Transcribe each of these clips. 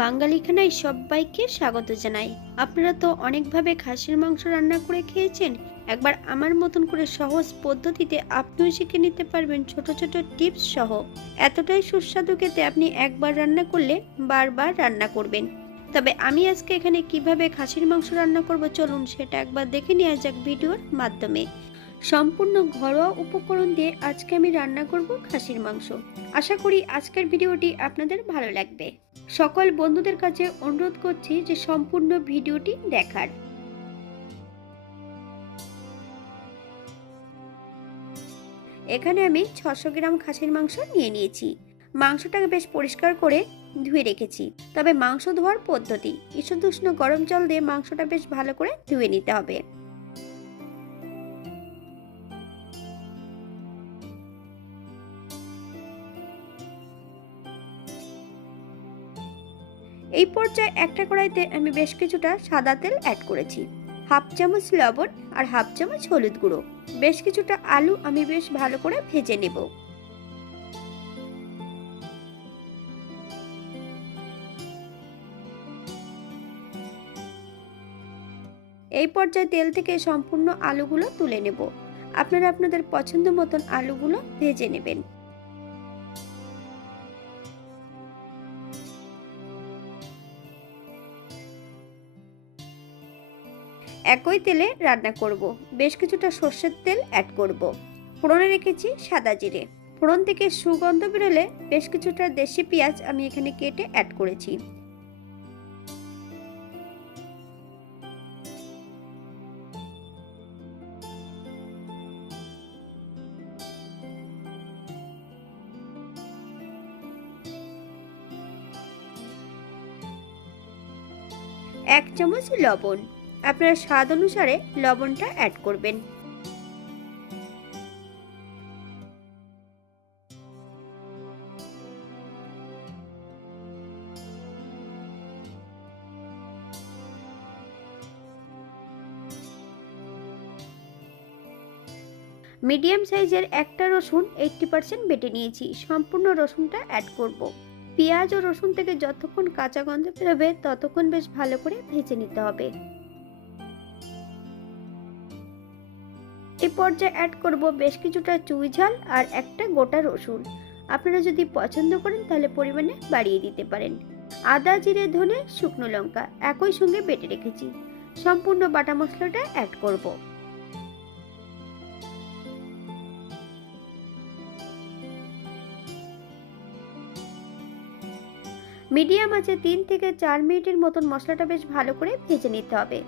বাঙালি খানায় সবাইকে স্বাগত জানাই। আপনারা তো অনেকভাবে খাসির মাংস রান্না করে খেয়েছেন। একবার আমার মতন করে সহজ পদ্ধতিতে আপনিও শিখে নিতে পারবেন ছোট ছোট টিপস সহ। এতটাই সুস্বাদু খেতে আপনি একবার রান্না করলে বারবার রান্না করবেন। তবে আমি আজকে এখানে কিভাবে খাসির মাংস রান্না করব চলুন সেটা একবার দেখে নেওয়া যাক ভিডিওর মাধ্যমে। সম্পূর্ণ ঘরোয়া উপকরণ দিয়ে আজকে আমি রান্না করব খাসির মাংস। আশা করি আজকের ভিডিওটি আপনাদের ভালো লাগবে। সকল বন্ধুদের কাছে অনুরোধ করছি যে সম্পূর্ণ ভিডিওটি দেখার। এখানে আমি 600 গ্রাম খাসির মাংস নিয়ে নিয়েছি। মাংসটাকে বেশ পরিষ্কার করে ধুয়ে রেখেছি। তবে মাংস ধোয়ার পদ্ধতি, ঈষৎ উষ্ণ গরম জল দিয়ে মাংসটা বেশ ভালো করে ধুয়ে নিতে হবে। এই পর্যায়ে একটা কড়াইতে আমি বেশ কিছুটা সাদা তেল অ্যাড করেছি, হাফ চামচ লবণ আর হাফ চামচ হলুদ গুঁড়ো। বেশ কিছুটা আলু আমি বেশ ভালো করে ভেজে নেব। এই পর্যায়ে তেল থেকে সম্পূর্ণ আলুগুলো তুলে নেব। আপনারা আপনাদের পছন্দ মতন আলুগুলো ভেজে নেবেন। একই তেলে রান্না করব। বেশ কিছুটা সর্ষের তেল অ্যাড করব। ফোড়নে রেখেছি সাদা জিরে। ফোড়ন থেকে সুগন্ধ বেরোলে বেশ কিছুটা দেশি পেঁয়াজ আমি এখানে কেটে অ্যাড করেছি। এক চামচ লবণ, আপনারা স্বাদ অনুসারে লবণটা অ্যাড করবেন। মিডিয়াম সাইজের একটা রসুন 80% বেটে নিয়েছি, সম্পূর্ণ রসুনটা অ্যাড করব। পেঁয়াজ ও রসুন থেকে যতক্ষণ কাঁচা গন্ধ বেরোবে ততক্ষণ বেশ ভালো করে ভেজে নিতে হবে। এই পর্যায়ে অ্যাড করব বেশ কিছুটা চুই ঝাল আর একটা গোটা রসুন। আপনারা যদি পছন্দ করেন তাহলে পরিমাণে বাড়িয়ে দিতে পারেন। আদা জিরে ধনে শুকনো লঙ্কা একই সঙ্গে বেটে রেখেছি, সম্পূর্ণ বাটা মশলাটা অ্যাড করব। মিডিয়াম আঁচে 3 থেকে 4 মিনিটের মতন মশলাটা বেশ ভালো করে ভেজে নিতে হবে।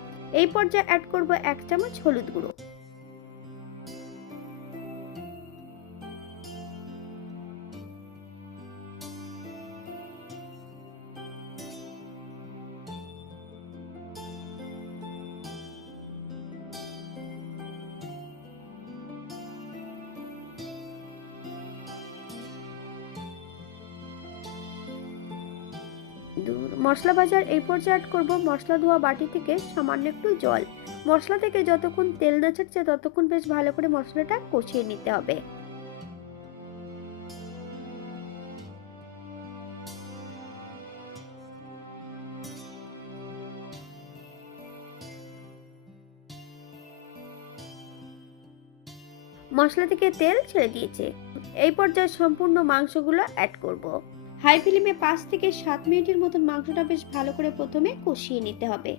এই পর্যায়ে অ্যাড করব 1 চামচ হলুদ গুঁড়ো। মশলা ভাজার এই পর্যায়ে অ্যাড করব মশলা ধোয়া বাটি থেকে সামান্য একটু জল। মশলা থেকে যতক্ষণ তেল না ছাড়ছে ততক্ষণ বেশ ভালো করে মশলাটা কষিয়ে নিতে হবে। মশলা থেকে তেল ছেড়ে দিয়েছে। এই পর্যায়ে সম্পূর্ণ মাংসগুলো অ্যাড করব। হাই ফ্লেমে 5 থেকে 7 মিনিটের মতন মাংসটা বেশ ভালো করে প্রথমে কষিয়ে নিতে হবে।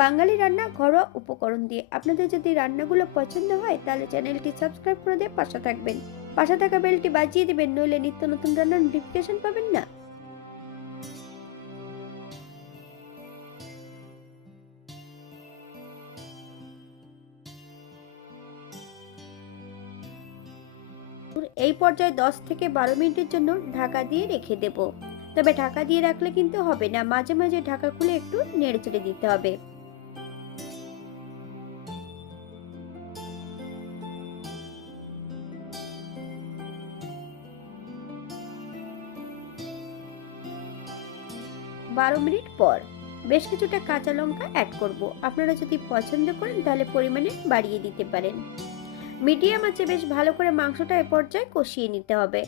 বাঙালি রান্না ঘরোয়া উপকরণ দিয়ে। আপনাদের যদি রান্নাগুলো পছন্দ হয় তাহলে চ্যানেলটি সাবস্ক্রাইব করে দিয়ে পাশে থাকবেন। পাশে থাকা বেলটি বাজিয়ে দিবেন, নইলে নিত্য নতুন রান্নার নোটিফিকেশন পাবেন না। এই পর্যায়ে 10 থেকে 12 মিনিটের জন্য ঢাকা দিয়ে রেখে দেব। তবে ঢাকা দিয়ে রাখলে কিন্তু হবে না, মাঝে মাঝে ঢাকা খুলে একটু নেড়েচেড়ে দিতে হবে। 12 মিনিট পর বেশ কিছুটা কাঁচা লঙ্কা অ্যাড করব। আপনারা যদি পছন্দ করেন তাহলে পরিমাণে বাড়িয়ে দিতে পারেন। মিডিয়াম আঁচে বেশ ভালো করে মাংসটা এ পর্যায়ে কষিয়ে নিতে হবে।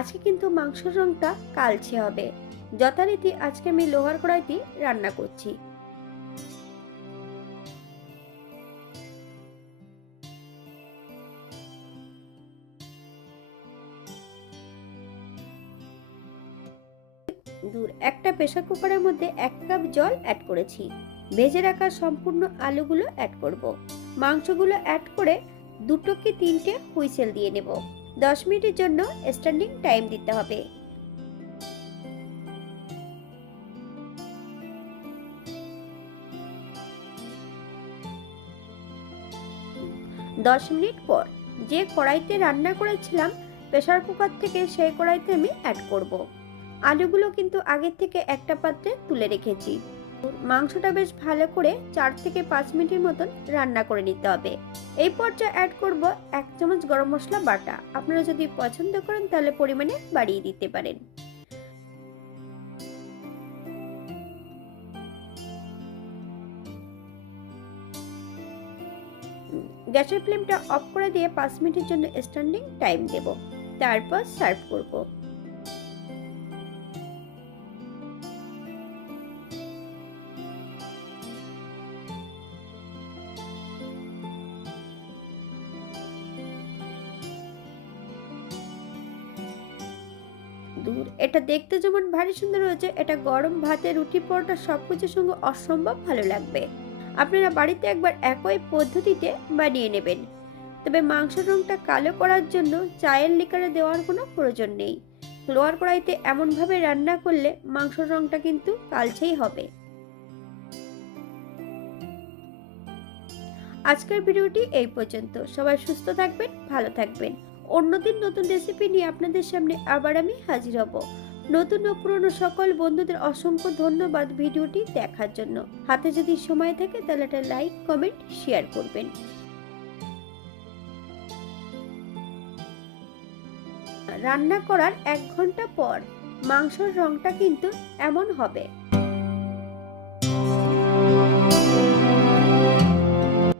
আজকে কিন্তু মাংসের রংটা কালচে হবে। যথারীতি আজকে আমি লোহার কড়াইতে রান্না করছি। একটা প্রেসার কুকারের মধ্যে 1 কাপ জল অ্যাড করেছি। ভেজে রাখা সম্পূর্ণ আলুগুলো অ্যাড করব। মাংসগুলো অ্যাড করে 2 কি 3টে হুইসেল দিয়ে নেব। 10 মিনিটের জন্য স্ট্যান্ডিং টাইম দিতে হবে। 10 মিনিট পর যে কড়াইতে রান্না করেছিলাম প্রেসার কুকার থেকে, সেই কড়াইতে আমি অ্যাড করব। আলুগুলো কিন্তু আগের থেকে একটা পাত্রে তুলে রেখেছি। মাংসটা বেশ ভালো করে 4 থেকে 5 মিনিটের মতন রান্না করে নিতে হবে। এই পর্যায়ে অ্যাড করব 1 চামচ গরম মশলা বাটা। আপনারা যদি পছন্দ করেন তাহলে পরিমাণে বাড়িয়ে দিতে পারেন। গ্যাসের ফ্লেমটা অফ করে দিয়ে 5 মিনিটের জন্য স্ট্যান্ডিং টাইম দেব। তারপর সার্ভ করব। এটা দেখতে যেমন ভারী সুন্দর হয়েছে, এটা গরম ভাতে, রুটি, পরোটা সবকিছুর সঙ্গে অসম্ভব ভালো লাগবে। আপনারা বাড়িতে একবার একই পদ্ধতিতে বানিয়ে নেবেন। তবে মাংসের রংটা কালো করার জন্য চায়ের লিকারে দেওয়ার কোনো প্রয়োজন নেই। লোহার কড়াইতে এমনভাবে রান্না করলে মাংসের রংটা কিন্তু কালচেই হবে। আজকের ভিডিওটি এই পর্যন্ত। সবাই সুস্থ থাকবেন, ভালো থাকবেন। অন্যদিন নতুন রেসিপি নিয়ে আপনাদের সামনে আবার আমি হাজির হব। নতুন ও পুরনো সকল বন্ধুদের অসংখ্য ধন্যবাদ ভিডিওটি দেখার জন্য। হাতে যদি সময় থাকে তাহলে একটা লাইক, কমেন্ট, শেয়ার করবেন। রান্না করার 1 ঘন্টা পর মাংসের রংটা কিন্তু এমন হবে।